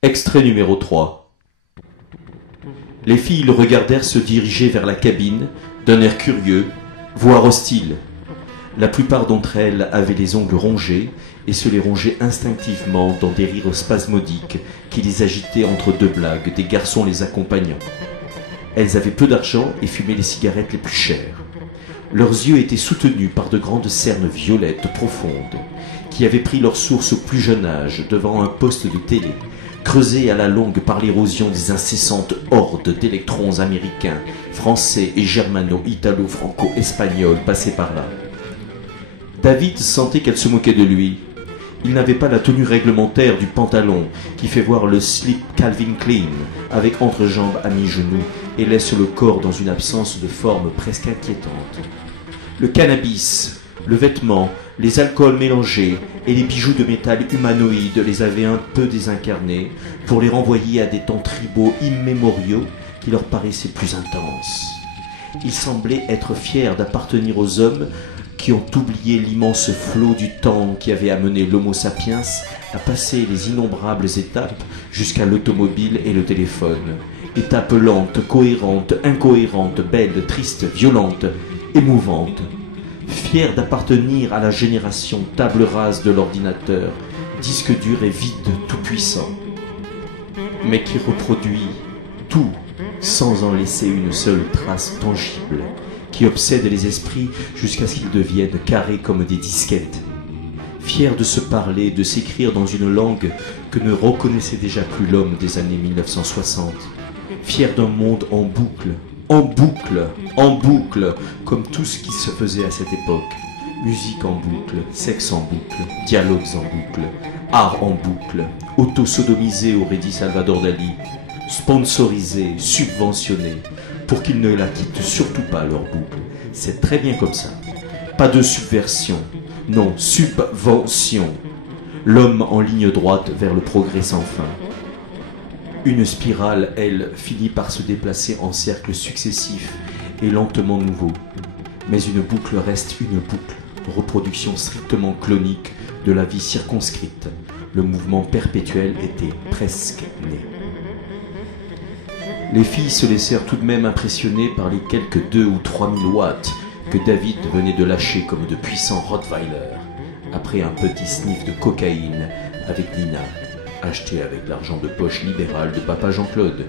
Extrait numéro 3. Les filles le regardèrent se diriger vers la cabine, d'un air curieux, voire hostile. La plupart d'entre elles avaient les ongles rongés et se les rongeaient instinctivement dans des rires spasmodiques qui les agitaient entre deux blagues, des garçons les accompagnant. Elles avaient peu d'argent et fumaient les cigarettes les plus chères. Leurs yeux étaient soutenus par de grandes cernes violettes profondes, qui avaient pris leur source au plus jeune âge devant un poste de télé, creusé à la longue par l'érosion des incessantes hordes d'électrons américains, français et germano-italo-franco-espagnols passés par là. David sentait qu'elle se moquait de lui. Il n'avait pas la tenue réglementaire du pantalon qui fait voir le slip Calvin Klein avec entrejambe à mi-genou et laisse le corps dans une absence de forme presque inquiétante. Le cannabis, le vêtement, les alcools mélangés et les bijoux de métal humanoïdes les avaient un peu désincarnés pour les renvoyer à des temps tribaux immémoriaux qui leur paraissaient plus intenses. Ils semblaient être fiers d'appartenir aux hommes qui ont oublié l'immense flot du temps qui avait amené l'Homo sapiens à passer les innombrables étapes jusqu'à l'automobile et le téléphone. Étapes lentes, cohérentes, incohérentes, belles, tristes, violentes, émouvantes. Fiers d'appartenir à la génération table rase de l'ordinateur, disque dur et vide tout-puissant, mais qui reproduit tout sans en laisser une seule trace tangible, qui obsède les esprits jusqu'à ce qu'ils deviennent carrés comme des disquettes. Fiers de se parler, de s'écrire dans une langue que ne reconnaissait déjà plus l'homme des années 1960. Fiers d'un monde en boucle, comme tout ce qui se faisait à cette époque. Musique en boucle, sexe en boucle, dialogues en boucle, art en boucle, auto-sodomisé aurait dit Salvador Dali, sponsorisé, subventionné, pour qu'ils ne la quittent surtout pas leur boucle. C'est très bien comme ça. Pas de subversion, non, subvention. L'homme en ligne droite vers le progrès sans fin. Une spirale, elle, finit par se déplacer en cercles successifs et lentement nouveaux. Mais une boucle reste une boucle, reproduction strictement clonique de la vie circonscrite. Le mouvement perpétuel était presque né. Les filles se laissèrent tout de même impressionner par les quelques 2 ou 3 000 watts que David venait de lâcher comme de puissants Rottweiler, après un petit sniff de cocaïne avec Nina, acheté avec l'argent de poche libéral de papa Jean-Claude,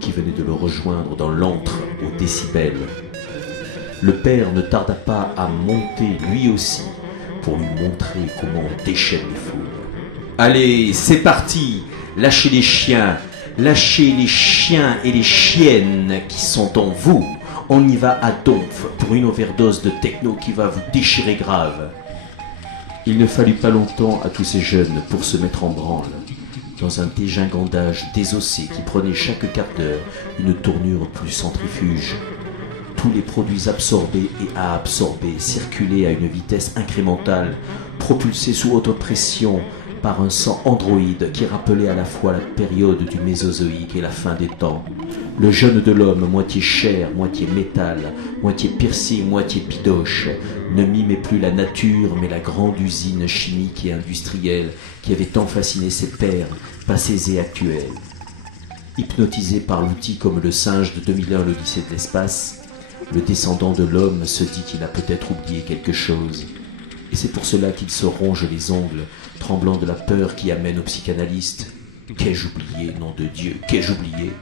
qui venait de le rejoindre dans l'antre aux décibels. Le père ne tarda pas à monter lui aussi pour lui montrer comment on déchaîne les foules. « Allez, c'est parti, lâchez les chiens et les chiennes qui sont en vous. On y va à donf pour une overdose de techno qui va vous déchirer grave. » Il ne fallut pas longtemps à tous ces jeunes pour se mettre en branle, dans un dégingandage désossé qui prenait chaque quart d'heure une tournure plus centrifuge. Tous les produits absorbés et à absorber circulaient à une vitesse incrémentale, propulsés sous haute pression par un sang androïde qui rappelait à la fois la période du Mésozoïque et la fin des temps. Le jeûne de l'homme, moitié chair, moitié métal, moitié piercing, moitié pidoche, ne mimait plus la nature, mais la grande usine chimique et industrielle qui avait tant fasciné ses pères, passés et actuels. Hypnotisé par l'outil comme le singe de 2001 l'Odyssée de l'espace, le descendant de l'homme se dit qu'il a peut-être oublié quelque chose. Et c'est pour cela qu'il se ronge les ongles, tremblant de la peur qui amène au psychanalyste. Qu'ai-je oublié, nom de Dieu, qu'ai-je oublié?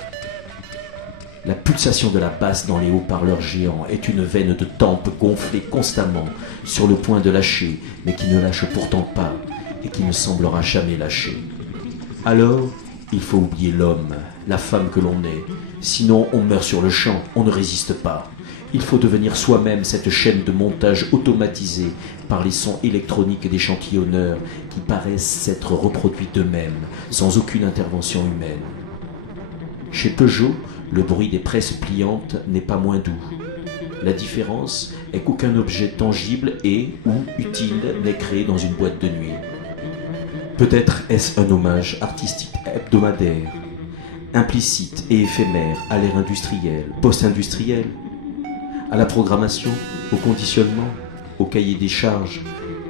La pulsation de la basse dans les haut-parleurs géants est une veine de tempe gonflée constamment, sur le point de lâcher, mais qui ne lâche pourtant pas, et qui ne semblera jamais lâcher. Alors, il faut oublier l'homme, la femme que l'on est, sinon on meurt sur le champ, on ne résiste pas. Il faut devenir soi-même cette chaîne de montage automatisée par les sons électroniques d'échantillonneurs qui paraissent s'être reproduits d'eux-mêmes, sans aucune intervention humaine. Chez Peugeot, le bruit des presses pliantes n'est pas moins doux. La différence est qu'aucun objet tangible et ou utile n'est créé dans une boîte de nuit. Peut-être est-ce un hommage artistique hebdomadaire, implicite et éphémère à l'ère industrielle, post-industrielle, à la programmation, au conditionnement, au cahier des charges,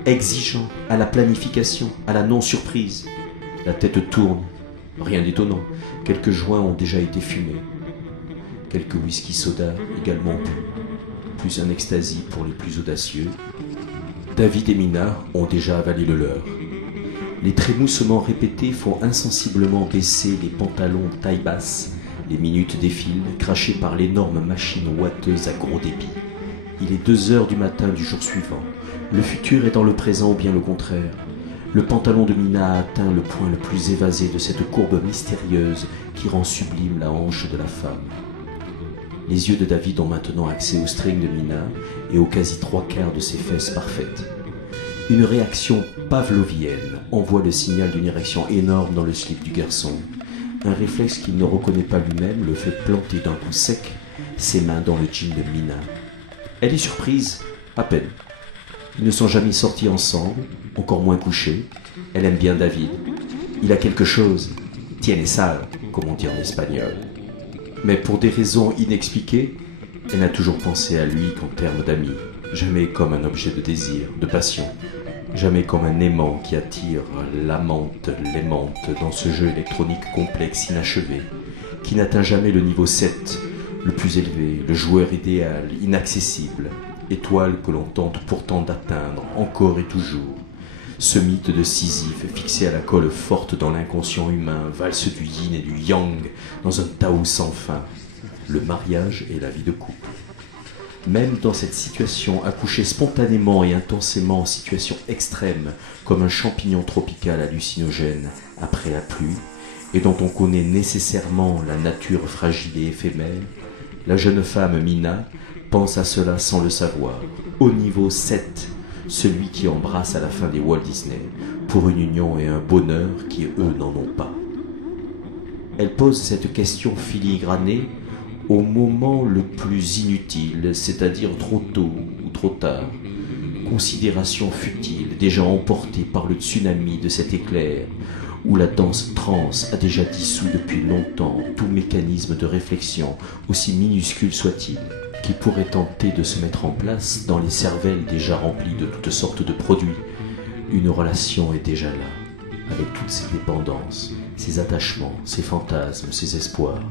exigeant, à la planification, à la non-surprise. La tête tourne. Rien d'étonnant, quelques joints ont déjà été fumés. Quelques whisky soda également bu, plus un ecstasy pour les plus audacieux. David et Mina ont déjà avalé le leur. Les trémoussements répétés font insensiblement baisser les pantalons taille basse. Les minutes défilent, crachées par l'énorme machine ouateuse à gros débit. Il est 2 heures du matin du jour suivant. Le futur est dans le présent ou bien le contraire. Le pantalon de Mina a atteint le point le plus évasé de cette courbe mystérieuse qui rend sublime la hanche de la femme. Les yeux de David ont maintenant accès au string de Mina et aux quasi 3/4 de ses fesses parfaites. Une réaction pavlovienne envoie le signal d'une érection énorme dans le slip du garçon. Un réflexe qu'il ne reconnaît pas lui-même le fait planter d'un coup sec ses mains dans le jean de Mina. Elle est surprise, à peine. Ils ne sont jamais sortis ensemble, encore moins couchés. Elle aime bien David. Il a quelque chose, tiene sal, comme on dit en espagnol. Mais pour des raisons inexpliquées, elle n'a toujours pensé à lui qu'en termes d'amis, jamais comme un objet de désir, de passion, jamais comme un aimant qui attire l'amante, l'aimante dans ce jeu électronique complexe inachevé, qui n'atteint jamais le niveau 7, le plus élevé, le joueur idéal, inaccessible, étoile que l'on tente pourtant d'atteindre encore et toujours. Ce mythe de Sisyphe fixé à la colle forte dans l'inconscient humain, valse du yin et du yang dans un Tao sans fin. Le mariage et la vie de couple. Même dans cette situation, accouchée spontanément et intensément en situation extrême, comme un champignon tropical hallucinogène après la pluie, et dont on connaît nécessairement la nature fragile et éphémère, la jeune femme Mina pense à cela sans le savoir, au niveau 7, celui qui embrasse à la fin des Walt Disney, pour une union et un bonheur qui eux n'en ont pas. Elle pose cette question filigranée au moment le plus inutile, c'est-à-dire trop tôt ou trop tard. Considération futile, déjà emportée par le tsunami de cet éclair, où la danse trans a déjà dissous depuis longtemps tout mécanisme de réflexion, aussi minuscule soit-il, qui pourrait tenter de se mettre en place dans les cervelles déjà remplies de toutes sortes de produits. Une relation est déjà là, avec toutes ses dépendances, ses attachements, ses fantasmes, ses espoirs.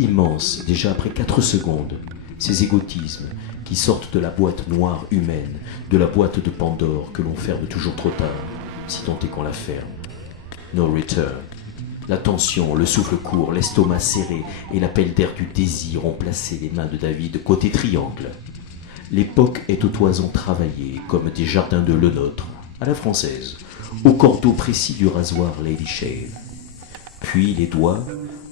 Immense, déjà après 4 secondes, ces égotismes qui sortent de la boîte noire humaine, de la boîte de Pandore que l'on ferme toujours trop tard, si tant est qu'on la ferme. No return. La tension, le souffle court, l'estomac serré et l'appel d'air du désir ont placé les mains de David côté triangle. L'époque est au toison travaillée comme des jardins de Le Nôtre, à la française, au cordeau précis du rasoir Lady Shave. Puis les doigts,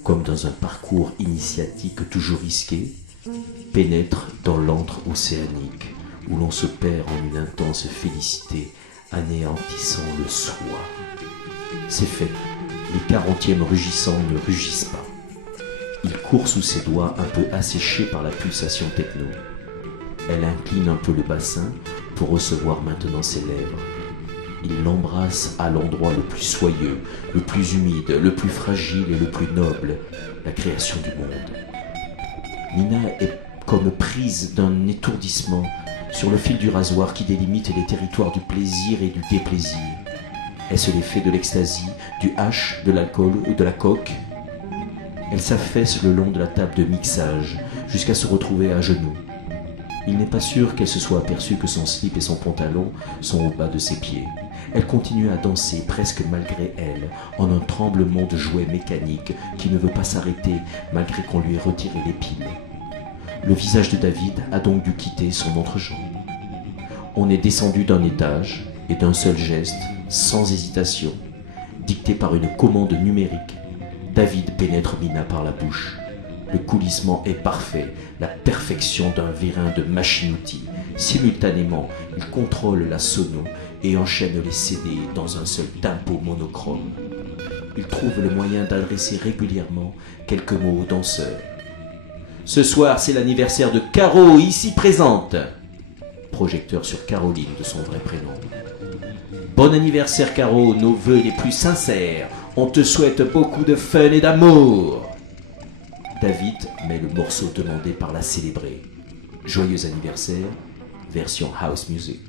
comme dans un parcours initiatique toujours risqué, pénètrent dans l'antre océanique où l'on se perd en une intense félicité anéantissant le soi. C'est fait, les 40e rugissants ne rugissent pas. Il court sous ses doigts un peu asséchés par la pulsation techno. Elle incline un peu le bassin pour recevoir maintenant ses lèvres. Il l'embrasse à l'endroit le plus soyeux, le plus humide, le plus fragile et le plus noble, la création du monde. Mina est comme prise d'un étourdissement sur le fil du rasoir qui délimite les territoires du plaisir et du déplaisir. Est-ce l'effet de l'extasie, du hash, de l'alcool ou de la coke? Elle s'affaisse le long de la table de mixage jusqu'à se retrouver à genoux. Il n'est pas sûr qu'elle se soit aperçue que son slip et son pantalon sont au bas de ses pieds. Elle continue à danser presque malgré elle, en un tremblement de jouet mécanique qui ne veut pas s'arrêter malgré qu'on lui ait retiré les piles. Le visage de David a donc dû quitter son entrejambe. On est descendu d'un étage et d'un seul geste, sans hésitation, dicté par une commande numérique, David pénètre Mina par la bouche. Le coulissement est parfait, la perfection d'un vérin de machine-outil. Simultanément, il contrôle la sono et enchaîne les CD dans un seul tempo monochrome. Il trouve le moyen d'adresser régulièrement quelques mots aux danseurs. « Ce soir, c'est l'anniversaire de Caro, ici présente !» Projecteur sur Caroline de son vrai prénom. « Bon anniversaire Caro, nos vœux les plus sincères. On te souhaite beaucoup de fun et d'amour !» David met le morceau demandé par la célébrée. Joyeux anniversaire, version house music.